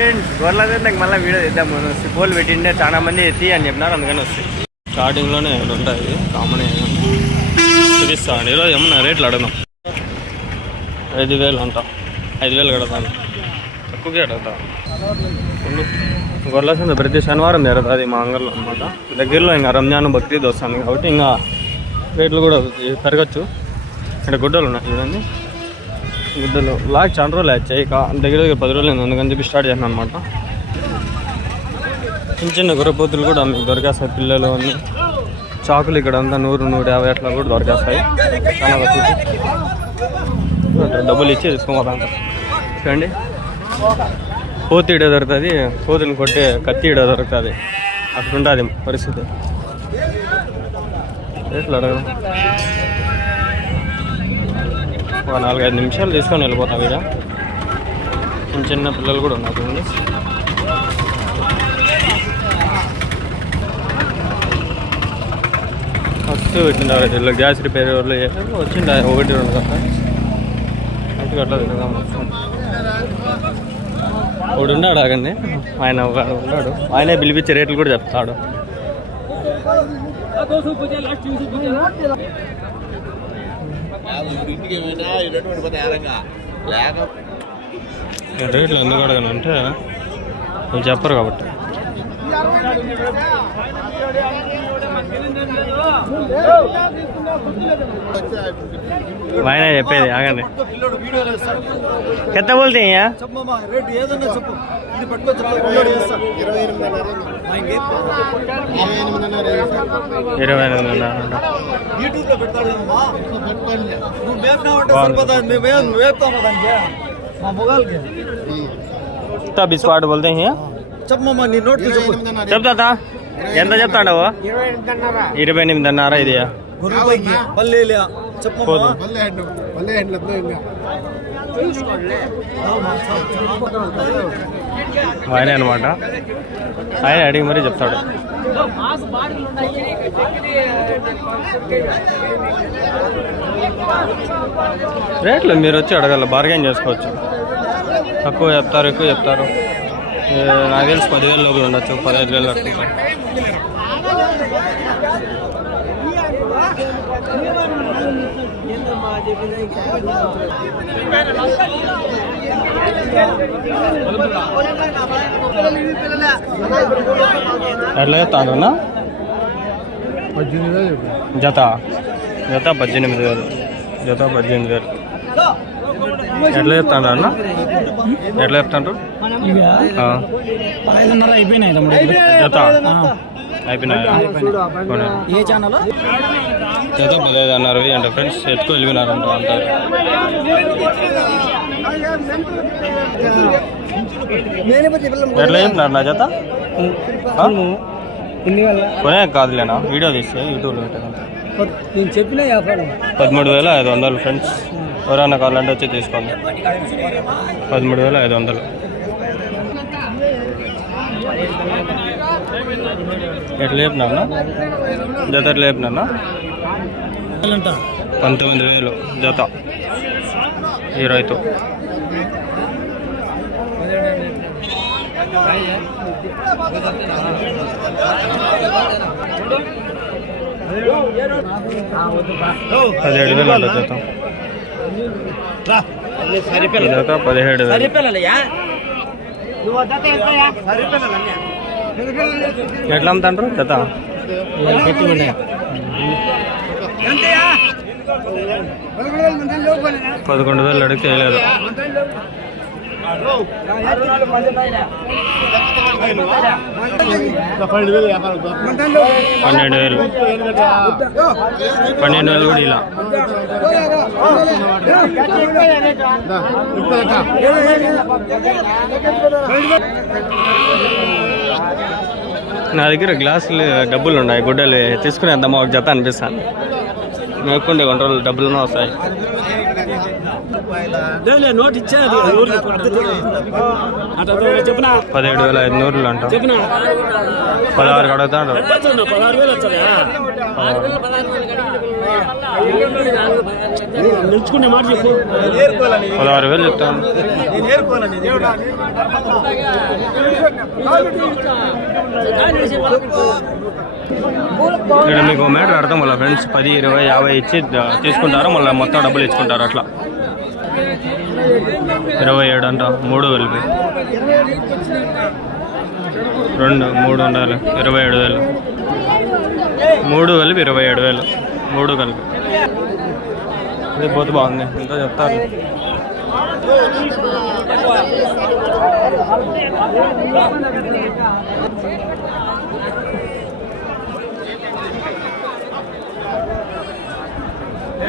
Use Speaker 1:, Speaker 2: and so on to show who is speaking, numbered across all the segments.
Speaker 1: Friends గొర్రెల నాకు మళ్ళీ వీడియో తీద్దాము పోల్ పెట్టిండే చాలా మంది ఎత్తి అని చెప్పినారు అందుకని వస్తాయి స్టార్టింగ్లోనే ఉంటాయి కామన్ చూపిస్తాను. ఈరోజు ఏమన్నా రేట్లు అడగదాం. ఐదు వేలు అంట. ఐదు వేలు కడతాను. తక్కువకే అడుగుతా. గొర్రెల సంత ప్రతి శనివారం జరుగుతుంది మా అంగర్లో అనమాట దగ్గరలో ఇంకా రంజాన్ భక్తి వస్తుంది కాబట్టి ఇంకా రేట్లు కూడా పెరగచ్చు ఇక్కడ గుడ్డలు ఉన్నాయి చూడండి. గుడ్డలు. లాక్ చాలా రోజులు వచ్చాయి దగ్గర దగ్గర పది రోజులు అయింది. అందుకని చెప్పి స్టార్ట్ చేసిన అనమాట చిన్న చిన్న గొర్రెపోతులు కూడా మీకు దొరికేస్తాయి పిల్లలు అన్నీ. చాకులు ఇక్కడ అంతా నూరు నూట యాభై అట్లా కూడా దొరికేస్తాయి. చాలా తక్కువ డబ్బులు ఇచ్చి తీసుకోమాకంట చూడండి. పోతి ఇడ దొరుకుతుంది. పోతుని కొట్టే కత్తి ఇడ దొరుకుతుంది. అట్లుంటుంది పరిస్థితి. ఎట్లా అడగ ఒక నాలుగైదు నిమిషాలు తీసుకొని వెళ్ళిపోతాం ఇక్కడ చిన్న చిన్న పిల్లలు కూడా ఉన్నారు చూడండి. ఫస్ట్ పెట్టిండారు ఇట్లా గ్యాస్ రిపేర్ వాళ్ళు వచ్చిండ ఒకటి రెండు కదా ఇంటికి అట్లా తిరగదాం ఒకడు ఉన్నాడు ఆగండి. ఆయన ఒక ఉన్నాడు. ఆయనే పిలిపించే రేట్లు కూడా చెప్తాడు.
Speaker 2: ఇంటికి లేక
Speaker 1: రేట్లు ఎందుకు అడగనంటే చెప్పరు కాబట్టి. ఆయన చెప్పేది ఆగండి. ఎంత బోల్తే
Speaker 3: రేటు ఏదన్నా చెప్పు ఇది
Speaker 2: ఇరవై
Speaker 1: ఎనిమిది
Speaker 3: యూట్యూబ్లో పెడతాడు అమ్మా
Speaker 2: పెట్టుకోండి
Speaker 3: నువ్వు మేపినావంటే సరిపోతుంది మేమేం మేపుతాము దానికి మా మొగాలకి
Speaker 1: ఎంత బిస్వాట్ బోల్తే
Speaker 3: చెప్పమ్మా నీ నోట్ చెప్పు.
Speaker 1: చెప్తా ఎంత చెప్తాడవు? ఇరవై ఎనిమిదిన్నర ఇది? పోదు. ఆయనే అనమాట. ఆయన అడిగి మరీ చెప్తాడు. రేట్లు మీరు వచ్చి అడగాల బార్గెన్ చేసుకోవచ్చు. తక్కువ చెప్తారు ఎక్కువ చెప్తారు. నాకు తెలిసి పదివేల లోపల ఉండొచ్చు పదహైదు వేలు అట్లా ఎట్లా చెప్తాను అన్న? జత. జత పద్దెనిమిది వేలు. జత పద్దెనిమిది వేలు. ఎట్లా చెప్తాను అన్న? ఎట్లా చెప్తాండ్రు జత. అయిపోయినాయి.
Speaker 4: ఏ ఛానల్
Speaker 1: జత పదహైదు అన్నారు అంటే ఫ్రెండ్స్? ఎత్తుకు వెళ్ళిపోయినారు అంట అంతా ఎట్లా చెప్తున్నారు నా ఆ? కొనే కాదులేనా? వీడియో తీస్తే యూట్యూబ్లో పెట్టాను
Speaker 4: నేను చెప్పిన వ్యాపారం
Speaker 1: పదమూడు వేల ఐదు వందలు ఫ్రెండ్స్. ఎవరైనా కావాలంటే వచ్చి తీసుకోండి. పదమూడు వేల ఐదు వందలు. ఎట్లా లేపినా జత ఎట్లా లేపినా పంతొమ్మిది వేలు జత. ఈ రైతు. పదిహేడు వేలు అంట జత. జత పదిహేడు వేలు. ఎట్లా అమ్ముతాండ్రు జత? పదకొండు వేలు అడిగితే లేదు
Speaker 2: పన్నెండు వేలు.
Speaker 1: పన్నెండు వేలు కూడా ఇలా. నా దగ్గర గ్లాసులు డబ్బులు ఉన్నాయి గుడ్డలు తీసుకుని అంత ఒక జత అనిపిస్తాను మేపుకుంటే కొన్ని రోజులు డబ్బులు వస్తాయి పదిహేడు వేల ఐదు నూరులు అంట.
Speaker 4: చెప్పిన?
Speaker 1: పదహారు అడుగుతాడు
Speaker 4: పదహారు వేలు వచ్చాయా? నిలుచుకునే మాట చెప్పు.
Speaker 1: పదహారు వేలు చెప్తాను ఇక్కడ మీకు మ్యాటర్ అర్థం మళ్ళీ ఫ్రెండ్స్? పది ఇరవై యాభై ఇచ్చి తీసుకుంటారు? మళ్ళీ మొత్తం డబ్బులు ఇచ్చుకుంటారు అట్లా? ఇరవై ఏడు అంట మూడు కలిపి రెండు మూడు ఉండాలి ఇరవై ఏడు వేలు. మూడు కలిపి ఇరవై ఏడు వేలు. మూడు కలిపి. ఇది పోతే బాగుంది. ఎంతో చెప్తారు?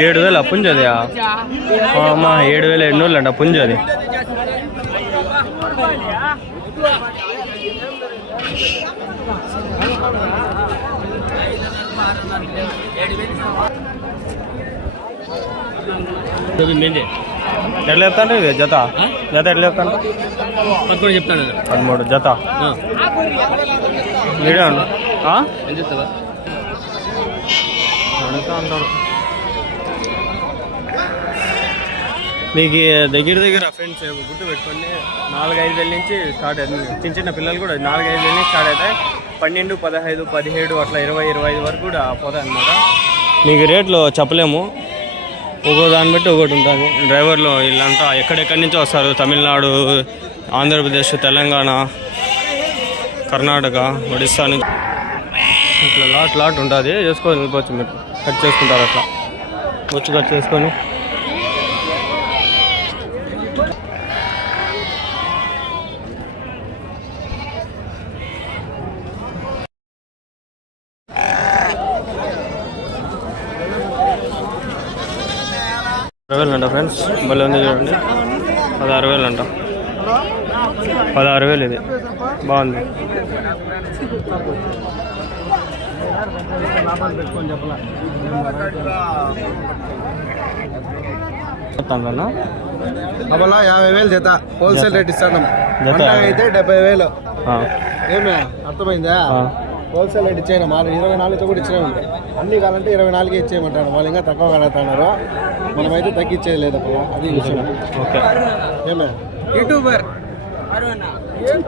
Speaker 1: ఏడు వేలు పుంజది అమ్మా ఏడు వేల ఎన్ని రోజులు అంట పుంజది ఎట్లా చెప్తాను ఇది జత? జత ఎట్లా చెప్తాను
Speaker 3: పదకొండు చెప్తాను
Speaker 1: పదమూడు జత? ఏడే అడుగుతా ఉంటాడు మీకు దగ్గర దగ్గర ఫ్రెండ్స్ గుర్తు పెట్టుకోండి. నాలుగైదు వేల నుంచి స్టార్ట్ అవుతుంది. చిన్న చిన్న పిల్లలు కూడా నాలుగైదు వేల నుంచి స్టార్ట్ అవుతాయి. పన్నెండు పదహైదు పదిహేడు అట్లా ఇరవై ఇరవై ఐదు వరకు కూడా పోతాయి అనమాట మీకు రేట్లు చెప్పలేము. ఒక్కో దాన్ని బట్టి ఒకటి ఉంటుంది. డ్రైవర్లు వీళ్ళంతా ఎక్కడెక్కడి నుంచో వస్తారు? తమిళనాడు ఆంధ్రప్రదేశ్ తెలంగాణ కర్ణాటక ఒడిస్సా నుంచి. ఇట్లా లాట్ లాట్ ఉంటుంది. చేసుకొని వెళ్ళిపోవచ్చు మీరు. కట్ చేసుకుంటారు అట్లా. వచ్చి కట్ చేసుకొని. అరవై వేలు అంట ఫ్రెండ్స్ మళ్ళీ ఉంది చూడండి. పదహారు వేలు అంట పదహారు వేలు ఇది. బాగుంది.
Speaker 2: అబలా యాభై వేలు జత. హోల్సేల్ రేట్ ఇస్తాను. అయితే డెబ్బై వేలు.
Speaker 1: ఆ,
Speaker 2: ఏమే అర్థమైందా. హోల్సేల్ రేట్ ఇచ్చాను మాలు ఇరవై నాలుగుతో కూడా ఇచ్చినాము అన్ని కావాలంటే ఇరవై నాలుగు ఇచ్చేయమంటాను వాళ్ళు ఇంకా తక్కువ కడుగుతున్నారు మనమైతే తగ్గించేది లేదు అప్పుడు. అది విషయం.
Speaker 1: ఓకే.
Speaker 2: ఏమే
Speaker 3: యూట్యూబర్.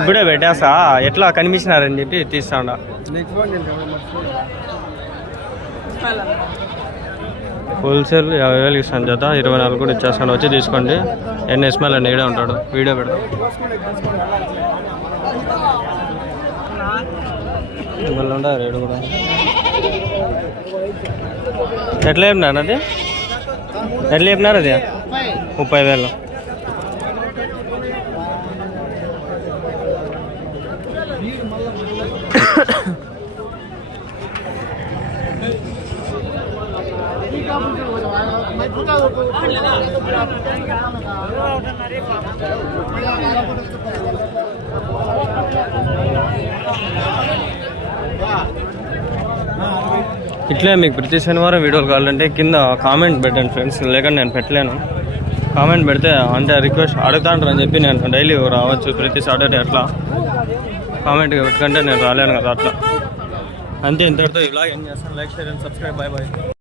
Speaker 1: ఇప్పుడే పెట్టేసా ఎట్లా కనిపించినారని చెప్పి తీస్తాడా. హోల్సేల్ యాభై వేలు ఇస్తాను జత. ఇరవై నాలుగు కూడా ఇచ్చేస్తాను. వచ్చి తీసుకోండి. ఎన్ని ఎస్ఎంఎల్ అని ఈడే ఉంటాడు. వీడియో పెడతాం రేడు కూడా. ఎట్లా చెప్పినారు అది? ఎట్లా చెప్పినారు అది? ముప్పై వేలు. ఇట్లే మీకు ప్రతి శనివారం వీడియోలు కావాలంటే కింద కామెంట్ పెట్టండి ఫ్రెండ్స్ లేకుంటే నేను పెట్టలేను. కామెంట్ పెడితే అంటే రిక్వెస్ట్ అడుగుతాంటారు అని చెప్పి నేను డైలీ రావచ్చు ప్రతి సాటర్డే అట్లా. కామెంట్ పెట్టుకుంటే నేను రాలేను కదా అట్లా. అంతే ఇంతటితో ఇలా ఏం చేస్తాను. Like share and subscribe bye bye